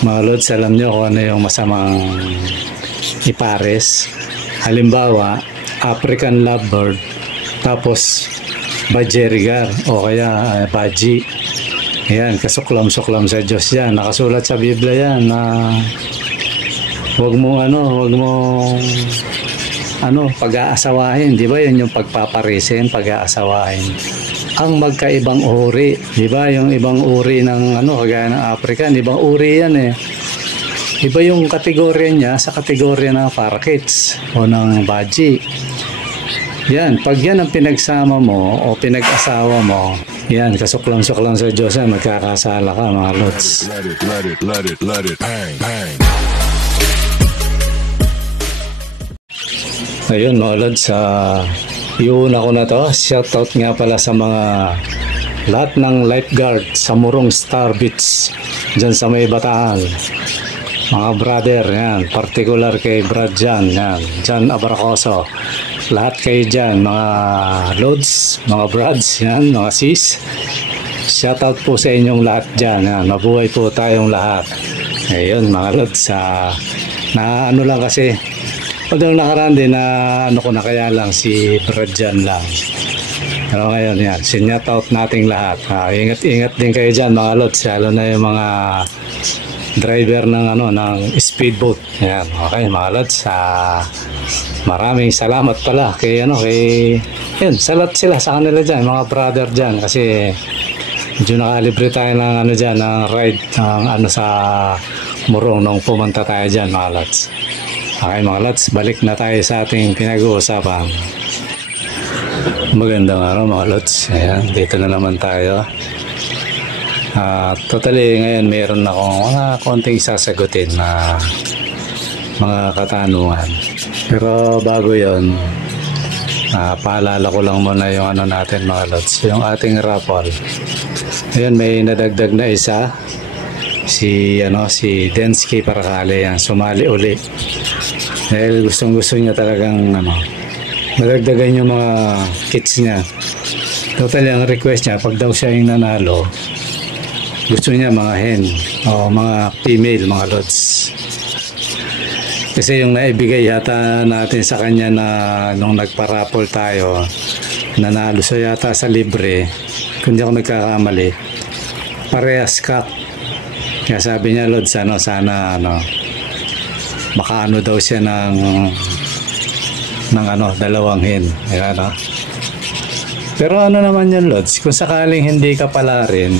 Mga lods, alam nyo kung ano yung masamang ipares. Halimbawa, African lovebird, tapos Budgerigar o kaya Budgie. Yan, kasuklam-suklam sa Diyos yan. Nakasulat sa Biblia yan na wag mo pag-aasawahin. Di ba yun yung pagpaparisin, pag-aasawahin. Ang magkaibang uri, di ba? Yung ibang uri ng kagaya ng African, ibang uri yan eh. Iba yung kategorya niya sa kategorya ng parakeets o ng Budgie. Yan, pag yan ang pinagsama mo o pinag-asawa mo, yan, kasuklam-suklam sa Diyos yan, magkakasala ka mga lods. Let it, bang, bang. Ayun mga lods, iuna ko na to. Shoutout nga pala sa mga lahat ng lifeguard sa Morong Star Beach dyan sa may Bataan. Mga brother, yan, particular kay Brad Jan, yan, Jan Abracoso. Lahat kayo dyan, mga loads, mga brads, yan, mga sis. Shoutout po sa inyong lahat dyan, yan, mabuhay po tayong lahat. Ayun mga loads, na ano lang kasi, pag nakaraan din na ko na kaya lang si Brad Jan lang. Pero ngayon yan, sinyatout nating lahat. Ingat-ingat din kayo dyan mga lods, lalo na yung mga driver ng speedboat. Yan, okay mga lods. Maraming salamat pala kay yun, salat sila sa kanila dyan, mga brother dyan, kasi medyo nakalibre tayo ng ng ride sa Morong nung pumunta tayo dyan mga lods. Okay mga lods, balik na tayo sa ating pinag-uusapan. Magandang araw mga lods. Ayan, dito na naman tayo. Totally ngayon meron akong konting sasagutin na mga katanungan. Pero bago yon, paalala ko lang muna yung natin mga lods, yung ating raffle. Ayan, may nadagdag na isa, si Densky Paracale, yan, sumali uli. Dahil gustong-gusto niya talagang madagdagan yung mga kits niya. Totally ang request niya, pag daw siya yung nanalo, gusto niya mga hen o mga female mga lods. Kasi yung naibigay yata natin sa kanya na nung nagparapol tayo, nanalo siya yata sa libre, kung di ako nagkakamali, parehas cup. Kaya sabi niya, lods, sana makaano daw siya ng dalawang hen. Ayan, Pero naman yun, lods, kung sakaling hindi ka pala rin,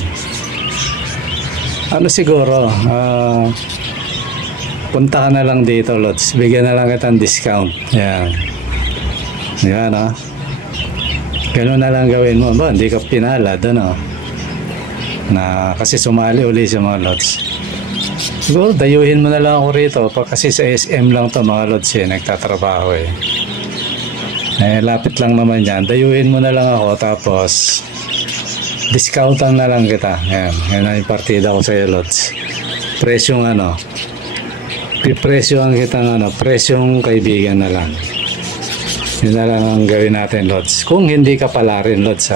siguro, punta ka na lang dito, lods, bigyan na lang kitang discount. Ayan, ganun na lang gawin mo. Hindi ka pinalad, na kasi sumali uli siya mga lods. Siguro dayuhin mo na lang ako rito, kasi sa SM lang to mga lods nagtatrabaho lapit lang naman yan. Dayuhin mo na lang ako, tapos discountan na lang kita. Yan ang partida ko sa iyo, lods. Presyong pipresyohan kita presyong kaibigan na lang. Yun na lang ang gawin natin, lods, kung hindi ka pala rin, lods,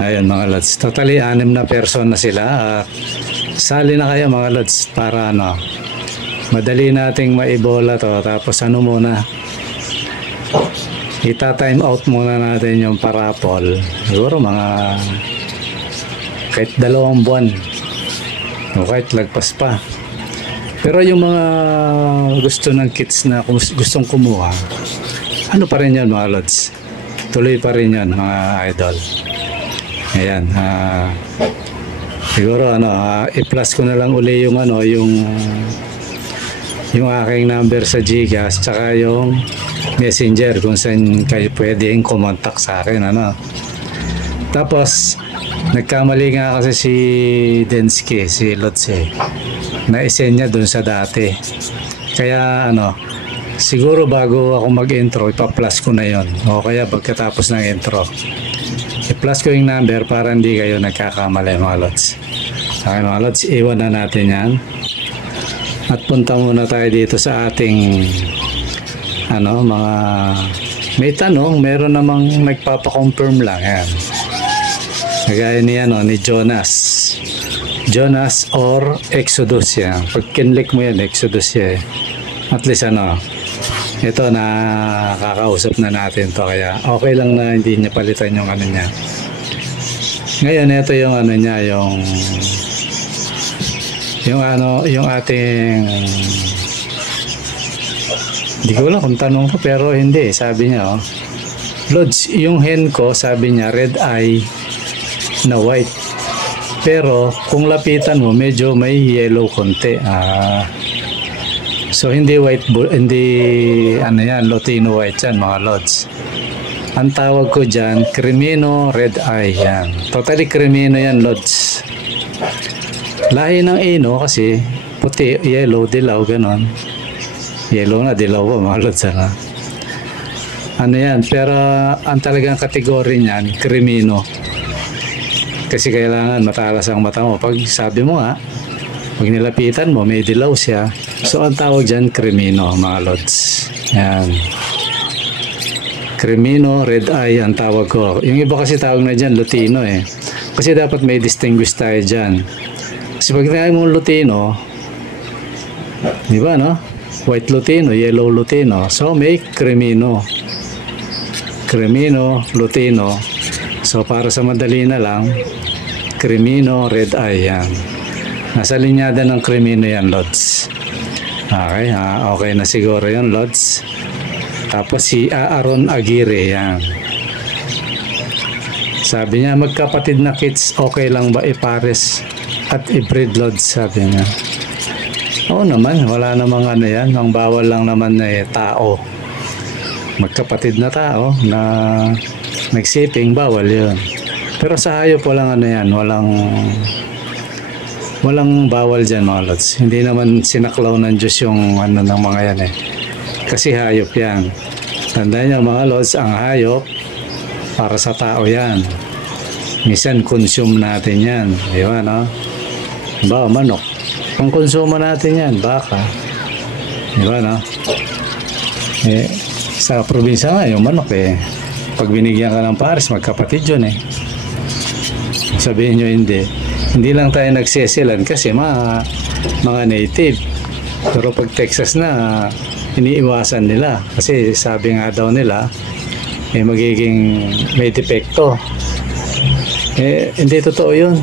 ayun mga lods, totally 6 na person na sila. Sali na kayo mga lods para madali nating maibola to. Tapos muna, ita-time out muna natin yung parapol. Siguro mga kahit 2 buwan o kahit lagpas pa. Pero yung mga gusto ng kits na gustong kumuha, pa rin yan mga lods, tuloy pa rin yan mga idol. Ayan, siguro i-plus ko na lang uli yung yung aking number sa GCash tsaka yung Messenger kung saan kayo pwedeng kumontak sa akin. Tapos nagkamali nga kasi si Densky, si Lods, na-send niya dun sa dati. Kaya siguro bago ako mag-intro, ipa-plus ko na yon, o kaya pagkatapos ng intro i-plus ko yung number para hindi kayo nagkakamali mga lods. Okay mga lods, iwan na natin yan at punta muna tayo dito sa ating mga may tanong. Meron namang nagpapa-confirm lang yan, kagaya ni Jonas. Jonas or Exodus yan. Pag kinlik mo yan, Exodus yan. At least ito na kakausap na natin to, kaya okay lang na hindi niya palitan yung niya. Ngayon ito yung niya, yung ating, hindi ko lang kung tanong ko, pero hindi, sabi niya Lods, yung hen ko, sabi niya red eye na white, pero kung lapitan mo medyo may yellow konti. So hindi white, hindi yan, Lutino white yan mga Lods. Ang tawag ko dyan, Crimino red eye yan. Totally Crimino yan Lods. Lahi ng Ino kasi puti, yellow, dilaw, ganon. Yellow na, dilaw pa mga Lods. Yan, pero ang talagang kategory niyan, Crimino. Kasi kailangan matalas ang mata mo. Pag sabi mo pag nilapitan mo, may dilaw siya. So ang tawag dyan, Crimino mga Lods. Yan. Crimino red eye ang tawag ko. Yung iba kasi tawag na dyan, Lutino Kasi dapat may distinguish tayo dyan. Kasi pag tinawag mo Lutino, di ba white Lutino, yellow Lutino. So may Crimino. Crimino, Lutino. So para sa madali na lang, Crimino red eye yan. Nasa linyada ng Crimino yan Lods. Okay, okay na siguro yan Lods. Tapos si Aaron Aguirre yan. Sabi niya, magkapatid na kids, okay lang ba ipares at i-breed Lods, sabi niya. Oo naman, wala namang yan, ang bawal lang naman na tao. Magkapatid na tao na nagsiping, bawal yun. Pero sa hayop walang yan, walang bawal dyan mga Lods. Hindi naman sinaklaw ng Diyos yung ng mga yan kasi hayop yan. Tandaan niyo mga Lods, ang hayop para sa tao yan. Minsan consume natin yan, di ba ba, manok, ang konsumo natin yan, baka, di ba sa probinsya nga yung manok pag binigyan ka ng pares, magkapatid yun sabihin nyo hindi lang tayo nagsisilan kasi mga native, pero pag Texas na iniiwasan nila kasi sabi nga daw nila magiging may depekto. Hindi totoo yun.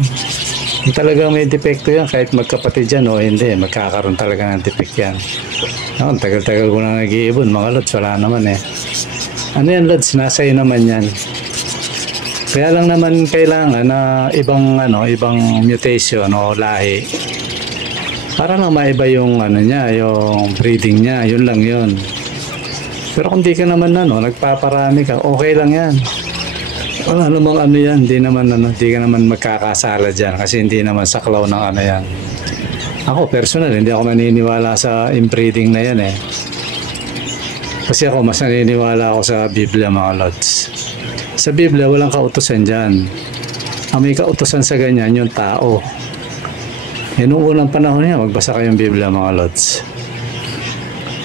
Talagang may depekto yan kahit magkapatid yan hindi, magkakaroon talaga ng depek yan. Tagal-tagal ko na nag-iibon mga Lods, wala naman yan Lods, nasa iyo naman yan. Kaya lang naman kailangan na ibang mutation o lahi para lang maiba yung niya, yung breeding niya, yun lang yun. Pero kung di ka naman nagpaparami ka, okay lang yan. Wala namang yan, di ka naman magkakasala dyan kasi hindi naman saklaw ng yan. Ako personal, hindi ako naniniwala sa inbreeding na yan Kasi ako mas naniniwala ako sa Biblia mga Lods. Sa Biblia walang kautusan dyan. Ang may kautusan sa ganyan yung tao. Noong unang panahon niya, magbasa kayong Biblia mga Lods.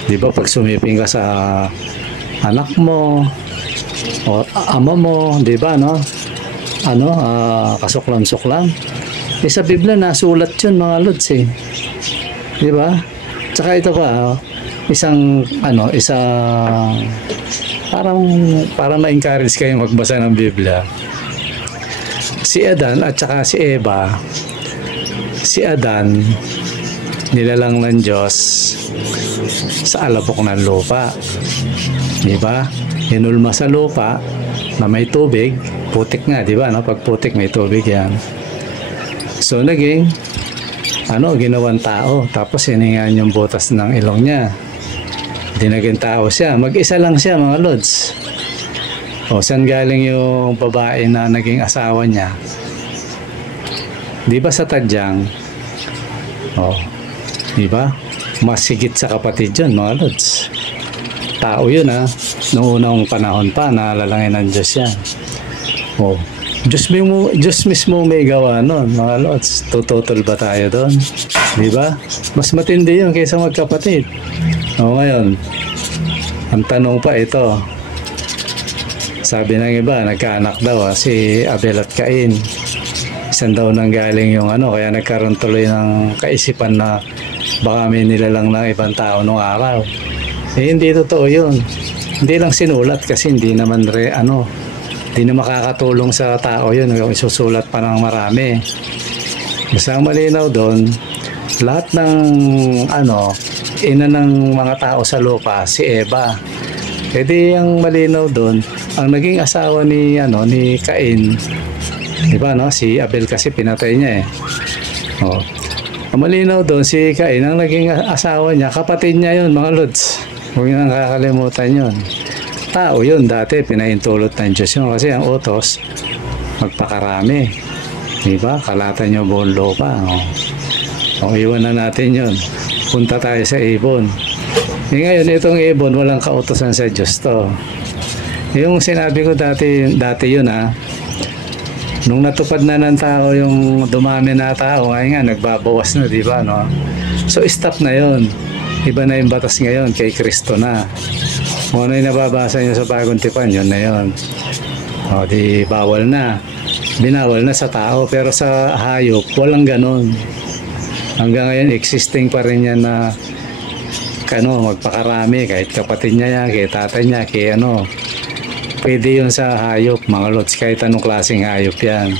Di ba pag sumiping ka sa anak mo o ama mo, di ba kasuklam-suklam. Sa Biblia nasulat yun mga Lods di ba? Tsaka ito pa isang para ma-encourage kayong magbasa ng Biblia. Si Adan at saka si Eva, si Adan nilalang ng Diyos sa alabok ng lupa, di ba? Hinulma sa lupa na may tubig, putik nga, di ba? Pag putik may tubig yan. So naging ginawang tao, tapos hiningan yung butas ng ilong niya. Di naging tao siya, mag-isa lang siya mga Lods. Saan galing yung babae na naging asawa niya? Di ba sa tadyang? Di ba? Mas higit sa kapatid yun mga Lods. Tao yun noong unang panahon pa, nalalangin ng Diyos yan. Diyos mismo may gawa nun mga Lods. Tututol ba tayo doon? Di ba? Mas matindi yun kaysa magkapatid. Ngayon, ang tanong pa ito, sabi ng iba, nagkaanak daw si Abel at Cain. Isan daw nang galing yung ano, kaya nagkaroon tuloy ng kaisipan na baka may nilalang ng ibang tao nung araw. Eh, hindi totoo yun. Hindi lang sinulat kasi hindi naman hindi na makakatulong sa tao yun kung isusulat pa ng marami. Basta ang malinaw doon, lahat ng ina ng mga tao sa lupa, si Eva. E di ang malinaw doon, ang naging asawa ni Cain, di ba, no? Si Abel kasi pinatay niya eh. Oh. Ang malinaw doon, si Cain, ang naging asawa niya, kapatid niya yun, mga lods. Huwag nang kakalimutan yun. Tao yun, dati pinahintulot ng Diyos yun kasi ang utos, magpakarami. Di ba? Kalatan niyo buong lupa. O, iwan na natin yun. Punta tayo sa ibon. E ngayon, itong ibon, walang kautosan sa Diyos to. Yung sinabi ko dati yun nung natupad na ng tao yung dumami na tao, ngayon nga, nagbabawas na, di ba, no? So, stop na yun. Iba na yung batas ngayon, kay Kristo na. Kung ano yung nababasa nyo sa Bagong Tipan, yun na yun. O, di bawal na. Binawal na sa tao, pero sa hayop, walang ganon. Hanggang ngayon, existing pa rin yan na magpakarami, kahit kapatid niya yan, kay tatay niya, kay pwede yun sa hayop, mga lods, kahit anong klaseng hayop yan.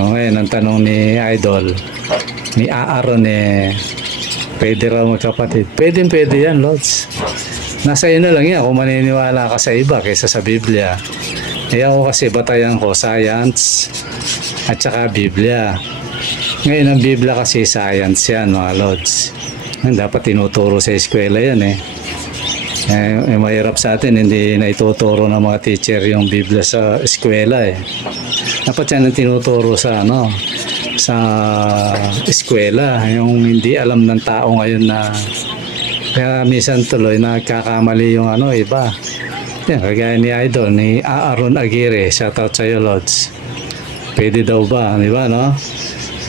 O ngayon, ang tanong ni Idol, ni Aaron pwede raw magkapatid. Pwede yan, lods. Nasa iyo na lang yan kung maniniwala ka sa iba kaysa sa Biblia. Ako kasi batayan ko science at saka Biblia. Ngayon ang Biblia kasi science yan, mga lods. Dapat tinuturo sa eskwela yan mahirap sa atin, hindi na ituturo ng mga teacher yung Biblia sa eskwela Dapat yan ang tinuturo sa eskwela, yung hindi alam ng tao ngayon na kaya minsan tuloy nagkakamali yung iba. Yan, kagaya ni Idol, ni Aaron Aguirre, shoutout sa iyo, Lods. Pwede daw ba, di ba, no?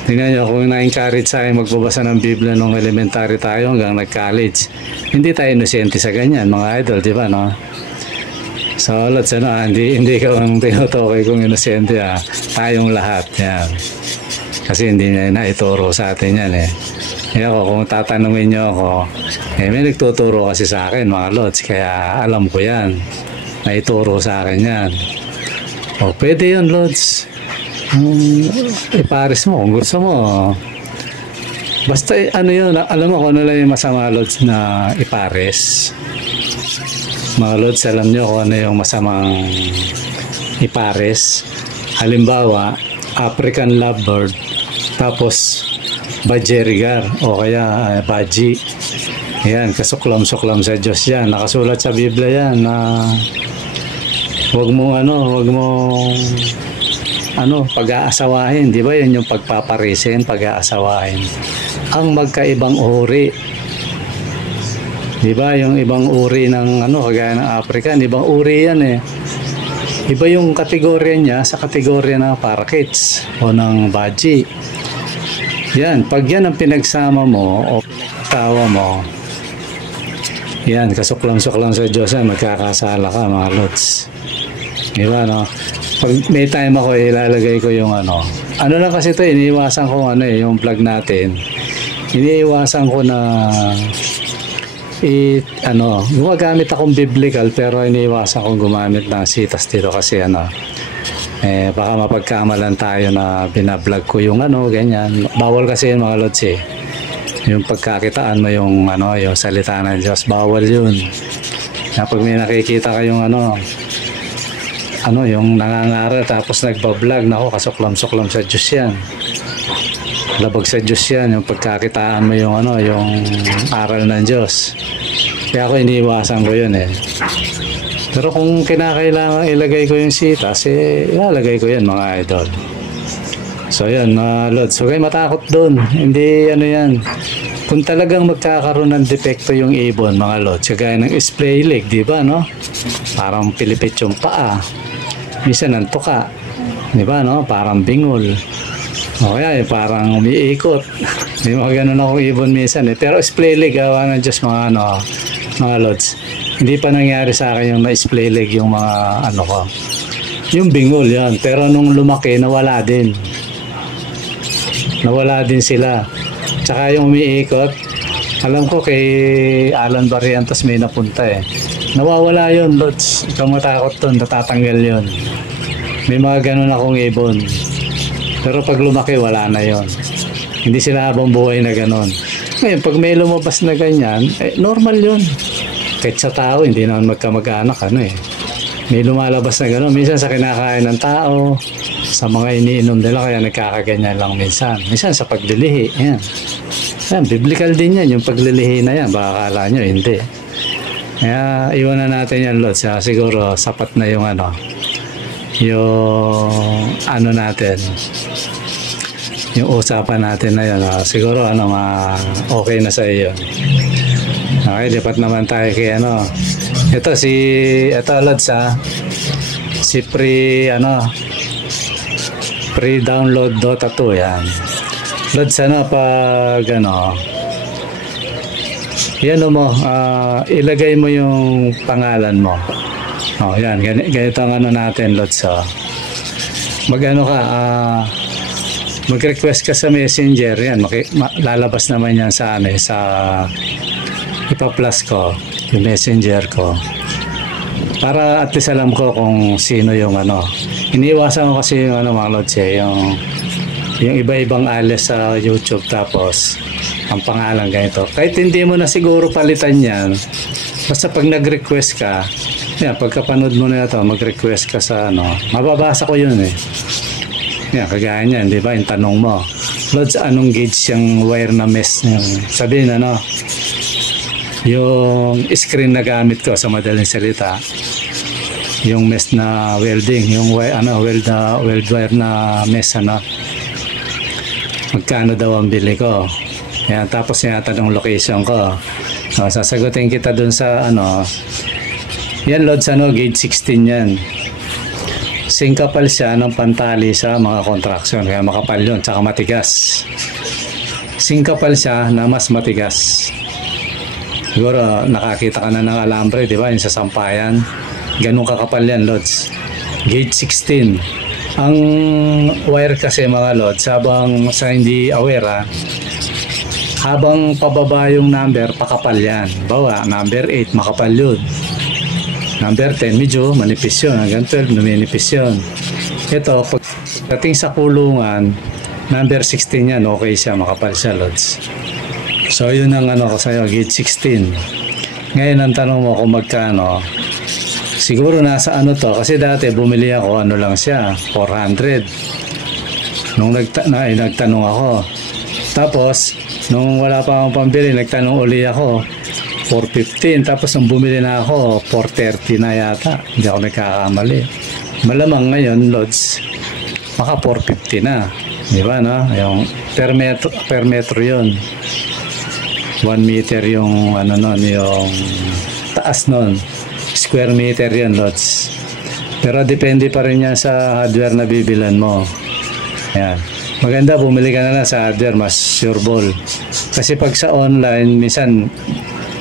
Tingnan nyo, kung na-encourage sa akin magbabasa ng Biblia nung elementary tayo hanggang nag-college, hindi tayo inosente sa ganyan, mga idol, di ba, no? So, Lods, hindi ka ang tinutukoy kung inosente, tayong lahat, yan. Kasi hindi niya naituro sa atin yan, ako, kung tatanungin nyo ako, may nagtuturo kasi sa akin, mga Lods, kaya alam ko yan. Naituro sa akin yan. O, pwede yun, Lods. Ipares mo kung gusto mo. Basta yun, alam mo kung ano lang yung masama, Lods, na ipares. Mga Lods, alam nyo kung ano yung masamang ipares. Halimbawa, African lovebird, tapos Bajerigar o kaya Baji. Yan, kasuklam-suklam sa Diyos yan. Nakasulat sa Biblia yan na wag mo pag-aasawahin, di ba? Yan yung pagpaparisin, pag-aasawahin. Ang magkaibang uri. Di ba? Yung ibang uri ng kagaya ng African, ibang uri yan Iba yung kategorya niya sa kategorya ng parakeets o ng Baji. Yan, pag yan ang pinagsama mo o pinagtawa mo, yan, kasuklam-suklam sa Diyos yan, magkakasala ka, mga Lods. Di ba, no? Pag may time ako, ilalagay ko yung ano lang kasi ito, iniiwasan ko yung vlog natin. Iniiwasan ko na gumagamit akong biblical, pero iniiwasan kong gumamit ng sitas dito kasi baka mapagkamalan tayo na binablog ko yung ganyan. Bawal kasi yung mga Lods yung pagkakitaan mo yung yung salita ng Diyos, bawal yun. Kapag may nakikita kayong yung nangangaral tapos nagbablog, nako, kasuklam-suklam sa Diyos yan. Labag sa Diyos yan, yung pagkakitaan mo yung yung aral ng Diyos. Kaya ako iniiwasan ko yun Pero kung kinakailangan ilagay ko yung sitas, ilalagay ko yan, mga idol. So yan, mga Lods, huwag kayo matakot doon. Hindi yan. Kung talagang magkakaroon ng depekto yung ibon, mga Lods, kagaya ng splay leg, di ba, no? Parang pilipit yung paa. Minsan ng tuka, di ba, no? Parang bingol. O kaya parang umiikot. May mga ganun akong ibon minsan Pero splay leg, awa ng Diyos, mga Lods. Hindi pa nangyari sa akin yung na-splay leg yung mga ko. Yung bingol yan. Pero nung lumaki, nawala din. nawala din sila. Tsaka yung umiikot, alam ko kay Alan Barrientos may napunta eh. Nawawala yun, Lods. Ikaw matakot doon, natatanggal yun. May mga ganun akong ibon. Pero pag lumaki, wala na yon. Hindi sila habang buhay na ganun. Ngayon, pag may lumabas na ganyan, normal yun. Kahit sa tao, hindi naman magkamag-anak, may lumalabas na gano'n. Minsan sa kinakain ng tao, sa mga iniinom nila, kaya nagkakaganyan lang minsan. Minsan sa paglilihi, yan. Yan, biblical din yan, yung paglilihi na yan. Baka akala nyo, hindi. Kaya iwanan natin yan, Lods. Siguro sapat na yung natin. Yung usapan natin na yun. Siguro okay na sa iyo. Okay, lipat naman tayo kay ito Lods si pre-download Dota 2 yan. Lods pag yan mo, ilagay mo yung pangalan mo. Yan, ganito ang natin, Lods. Mag-request ka sa Messenger, yan, lalabas naman yan sa ipa-plus ko, yung Messenger ko. Para at least alam ko kung sino yung iniiwasan ko kasi yung mga Lods yung iba-ibang alias sa YouTube, tapos ang pangalan ganito. Kahit hindi mo na siguro palitan yan, basta pag nag-request ka, yan, pagkapanood mo na ito, mag-request ka sa mababasa ko yun eh. Yan, kagaya niyan, di ba, yung tanong mo, Lods, anong gauge yung wire na mesh? Sabihin yung screen na gamit ko sa madaling salita, yung mesh na welding, yung weld wire na mesh, magkano daw ang bili ko? Yan, tapos tanong location ko. Sasagutin kita dun sa yan, Lods, gauge 16 yan. Singkapal siya ng pantali sa mga contraction, kaya makapal yun, tsaka matigas. Singkapal siya na mas matigas. Siguro nakakita ka na ng alambre, di ba, yung sa sampayan, ganun kakapal yan, Lods. Gauge 16. Ang wire kasi, mga Lods, habang sa hindi aware, habang pababa yung number, pakapal yan. Bawa, number 8, makapal yun. Number 10, medyo manipis yun. Hanggang 12, numinipis yun. Ito, pagdating sa kulungan, number 16 yan, okay siya, makapal siya, Lods. So, yun ang ko sa'yo, gauge 16. Ngayon, ang tanong mo kung magkano, siguro nasa to, kasi dati bumili ako, lang siya, 400. Nung nagtanong ako. Tapos, nung wala pa akong pambili, nagtanong uli ako, 415. Tapos nung bumili na ako, 430 na yata. Hindi ako nagkakamali. Malamang ngayon, Lods, maka 450 na. Di ba, Yung per metro yun. 1 meter yung yung taas nun. Square meter yun, Lods. Pero depende pa rin yan sa hardware na bibilan mo. Yan. Maganda, bumili ka na lang sa hardware, mas sureball. Kasi pag sa online, minsan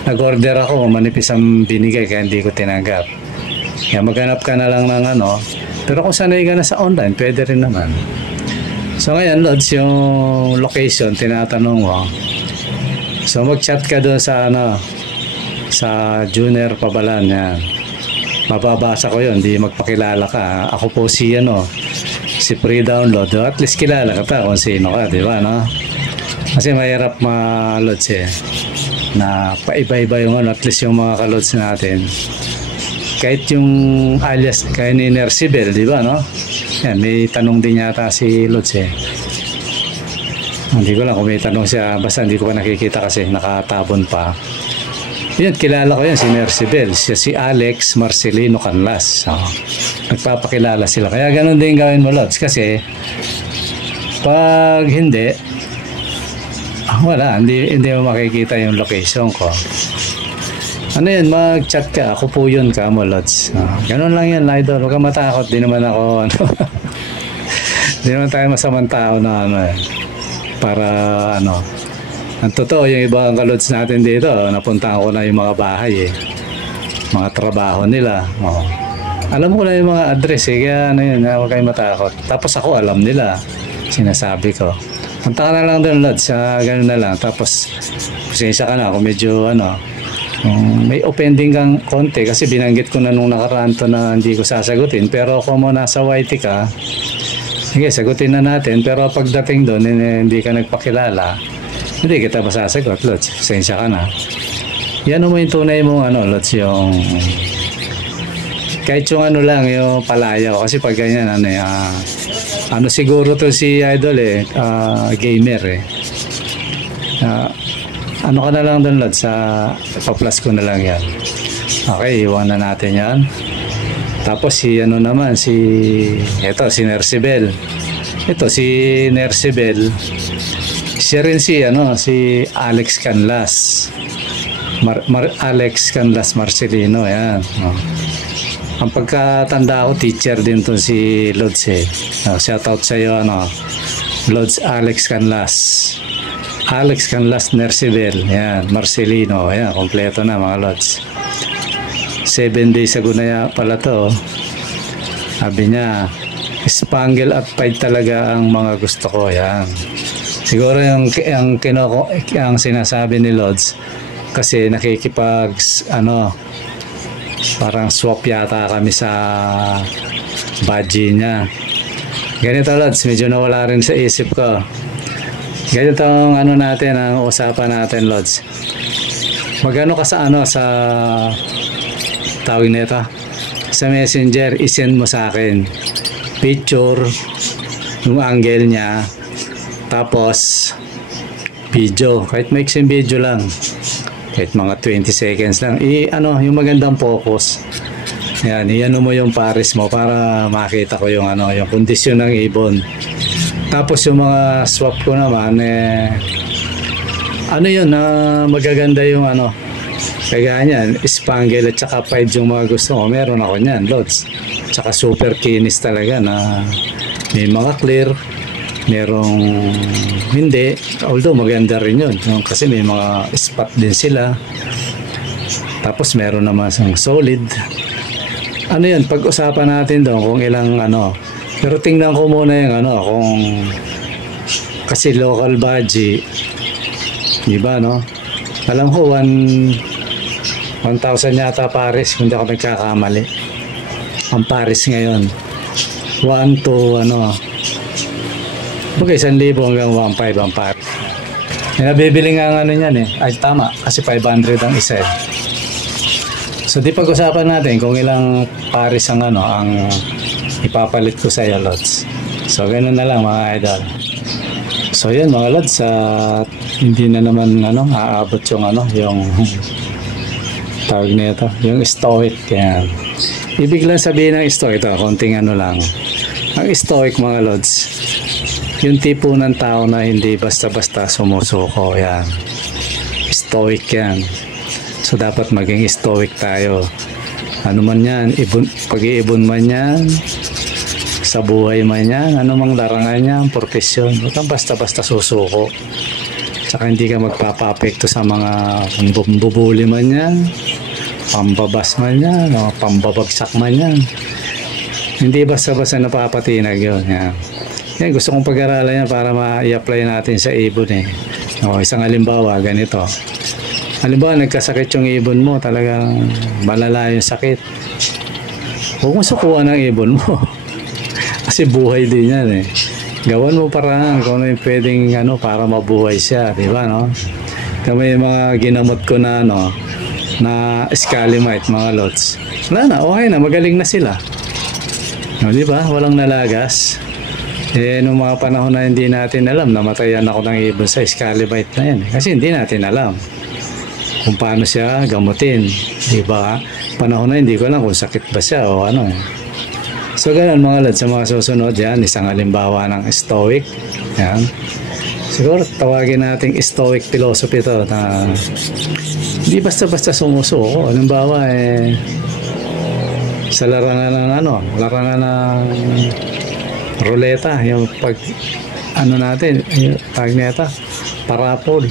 nag-order ako, manipis ang binigay kaya hindi ko tinanggap. Kaya maghanap ka na lang ng pero kung sanay ka na sa online, pwede rin naman. So ngayon, Lods, yung location, tinatanong mo. So mag-chat ka doon sa sa Junior Pabalan, yan. Mababasa ko yun, di magpakilala ka. Ako po si si pre-download. At least kilala ka pa kung sino ka, di ba, Kasi mahirap Lods na paiba-iba yung at least yung mga ka-Lods natin. Kahit yung alias kaya ni Nersibel, di ba, Yan, may tanong din yata si Lods Hindi ko lang kung may tanong siya, basta hindi ko pa nakikita kasi nakatabon pa. Yun, kilala ko yan, si Nersibel. Siya si Alex Marcelino Canlas. Nagpapakilala sila. Kaya ganun din gawin mo, Lods, kasi pag hindi, wala, hindi mo makikita yung location ko. Yan, mag-chat ka. Ako po yun ka mo, Lods. Ganun lang yan, Idol. Huwag kang matakot. Di naman ako, di naman tayo masamang tao na para, ang totoo, yung ibang ka-Lods natin dito, napuntahan ko na yung mga bahay, mga trabaho nila. Alam ko na yung mga address, kaya yun, huwag kayong matakot. Tapos ako, alam nila, sinasabi ko. Punta ka na lang doon, Lods. Ganun na lang. Tapos, pasensya ka na kung medyo may offending kang konti kasi binanggit ko na nung nakaraan to na hindi ko sasagutin. Pero kung mo nasa YT ka, sige, sagutin na natin. Pero pagdating doon, hindi ka nagpakilala, hindi kita masasagot, Lods. Pasensya ka na. Yan mo yung tunay mong Lods, yung kahit yung lang, yung palayaw. Kasi pag ganyan, siguro to si Idol gamer ano ka na lang doon, Lods, pa-plus ko na lang yan. Okay, iwan na natin yan. Tapos si si Nersibel. Ito si Nersibel. Siya rin si Alex Canlas. Alex Canlas Marcelino, yan. Ang pagkatanda ko, teacher din to si Lods shout out sa iyo, Lods Alex Canlas. Alex Canlas Nersibel, yan, Marcelino, yan, kompleto na mga Lods. 7 days ago na pala to. Sabi niya, Spangle at Pied talaga ang mga gusto ko, yan. Siguro yung sinasabi ni Lods kasi nakikipag parang swap yata kami sa badge niya. Ganito, Lods, medyo nawala rin sa isip ko. Ganito ang natin, ang usapan natin, Lods. Magano ka sa sa tawag nito sa Messenger, isend mo sa akin picture yung angle niya, tapos video, kahit maiksing video lang, kahit mga 20 seconds lang, yung magandang focus. Yan, iano mo yung pares mo para makita ko yung yung kondisyon ng ibon. Tapos yung mga swap ko naman magaganda yung kaya niyan, Spangle at saka Pied yung mga gusto ko. Meron ako niyan, Lods. Tsaka super kinis talaga na may mga clear, merong hindi, although maganda rin yun kasi may mga spot din sila. Tapos meron naman isang solid. Yun, pag-usapan natin doon kung ilang pero tingnan ko muna yung kung kasi local budget, diba, alam ko 1,000 yata pares kung hindi ako nagkakamali ang pares ngayon. 1 to okay, 1,000 hanggang 1,500 ang pares. Nabibili nga niyan ay tama kasi 500 ang isa. So di pag-usapan natin kung ilang pares ang ang ipapalit ko sa iyo, Lods. So ganoon na lang mga idol. So yan mga Lods, hindi na naman aabot yung yung tawag nito, yung stoic. Yan. Ibig lang sabihin ng stoic ito, konting lang. Ang stoic mga Lods, yung tipo ng tao na hindi basta-basta sumusuko. Yan. Stoic yan. So dapat maging stoic tayo. Ano man yan, pag-iibon man yan, sa buhay man yan, anumang larangan yan, profesyon, huwag kang basta-basta susuko. Tsaka hindi ka magpapapekto sa mga bubuli man yan, pambabas man yan, o pambabagsak man yan. Hindi basta-basta napapatinag yun. Yan. Yan, gusto kong pag-aralan yan para ma-i-apply natin sa ibon isang halimbawa, ganito. Halimbawa, nagkasakit yung ibon mo, talagang malala yung sakit. Huwag mo sukuan ng ibon mo. Kasi buhay din yan Gawan mo parang kung ano yung pwedeng para mabuhay siya, di ba, Kami yung mga ginamot ko na na scalimite, mga Lods. Wala na, okay na, magaling na sila. Di ba? Walang nalagas. Nung mga panahon na hindi natin alam, namatayan ako ng ibon sa scalimite na yan. Kasi hindi natin alam kung paano siya gamutin, di ba? Panahon na hindi ko alam kung sakit ba siya o So ganun mga Lods, sa mga susunod yan, isang halimbawa ng stoic. Yan. Siguro tawagin nating stoic philosophy to na hindi basta-basta sumusuko. Halimbawa sa larangan ng larangan ng ruleta, yung pag natin, yung tag neta, parapol.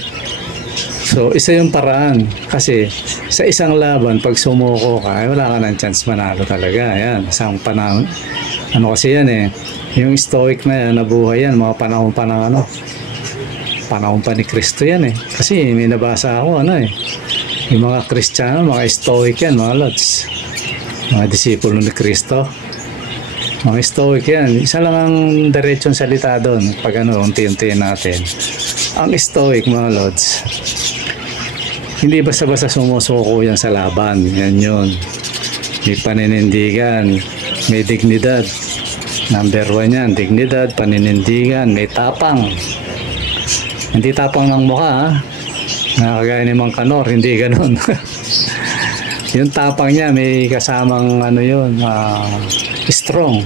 So, isa yung paraan. Kasi, sa isang laban, pag sumuko ka, wala ka ng chance manalo talaga. Yan, isang panahon. Kasi yan yung stoic na yan, nabuhay yan, mga panahon pa ng panahon pa ni Kristo yan eh. Kasi may nabasa ako yung mga Kristiyano, mga Stoic yan mga lods. Mga disipulo ni Kristo. Mga Stoic yan. Isa lang ang diretsong salita doon. Pag unti-untiin natin. Ang Stoic mga lods, hindi basta-basta sumusuko yan sa laban. Yan yun. May paninindigan. May dignidad. Number 1 yan. Dignidad, paninindigan. May tapang. Hindi tapang ng mukha nakagaya ni Mang Kanor. Hindi ganun. Yung tapang niya may kasamang strong.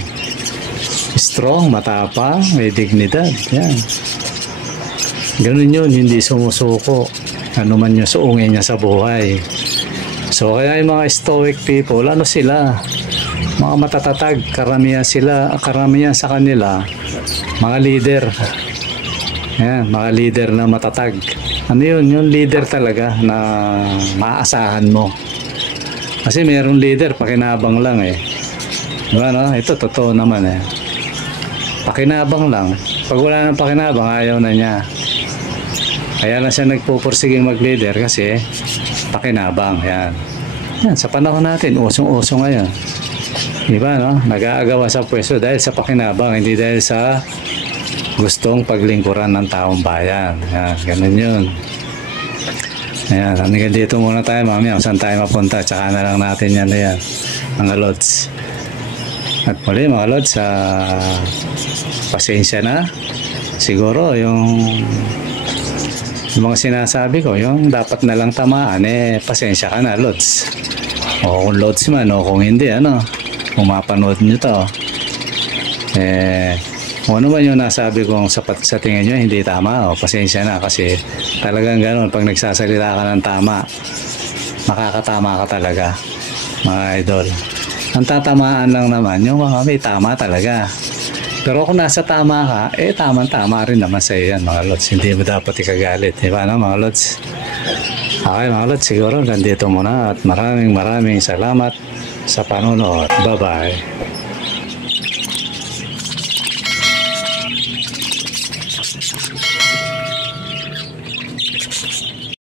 Strong, matapang, may dignidad. Yan. Ganun yun. Hindi sumusuko. Ano man yung suungin niya sa buhay. So kaya yung mga Stoic people, sila? Mga matatatag. Karamihan sa kanila mga leader. Yan, mga leader na matatag. Ano yun? Yung leader talaga na maaasahan mo. Kasi mayroong leader, pakinabang lang eh. Diba no? Ito, totoo naman eh. Pakinabang lang. Pag wala ng pakinabang, ayaw na niya. Kaya lang siya nagpupursiging mag-leader kasi pakinabang. Yan. Yan, sa panahon natin, usong-uso ngayon. Diba no? Nag-aagawa sa pwesto dahil sa pakinabang, hindi dahil sa gustong paglingkuran ng taong bayan. Yan, ganun yun. Ayan, hanggang dito muna tayo mamaya. Saan tayo mapunta? Tsaka na lang natin yan mga lods. At muli mga lods, pasensya na. Siguro yung mga sinasabi ko, yung dapat na lang tamaan, pasensya ka na lods. O kung lods man, o kung hindi, kung mapanood nyo to, kung ano man yung nasabi kong sa tingin nyo hindi tama, pasensya na kasi talagang gano'n. Pag nagsasalita ka ng tama, makakatama ka talaga mga idol. Ang tatamaan lang naman yung mga may tama talaga. Pero kung nasa tama ka, tama rin naman sa iyo yan mga lods. Hindi mo dapat ikagalit, diba mga lods? Okay mga lods, siguro ganito muna at maraming salamat sa panonood. Bye bye.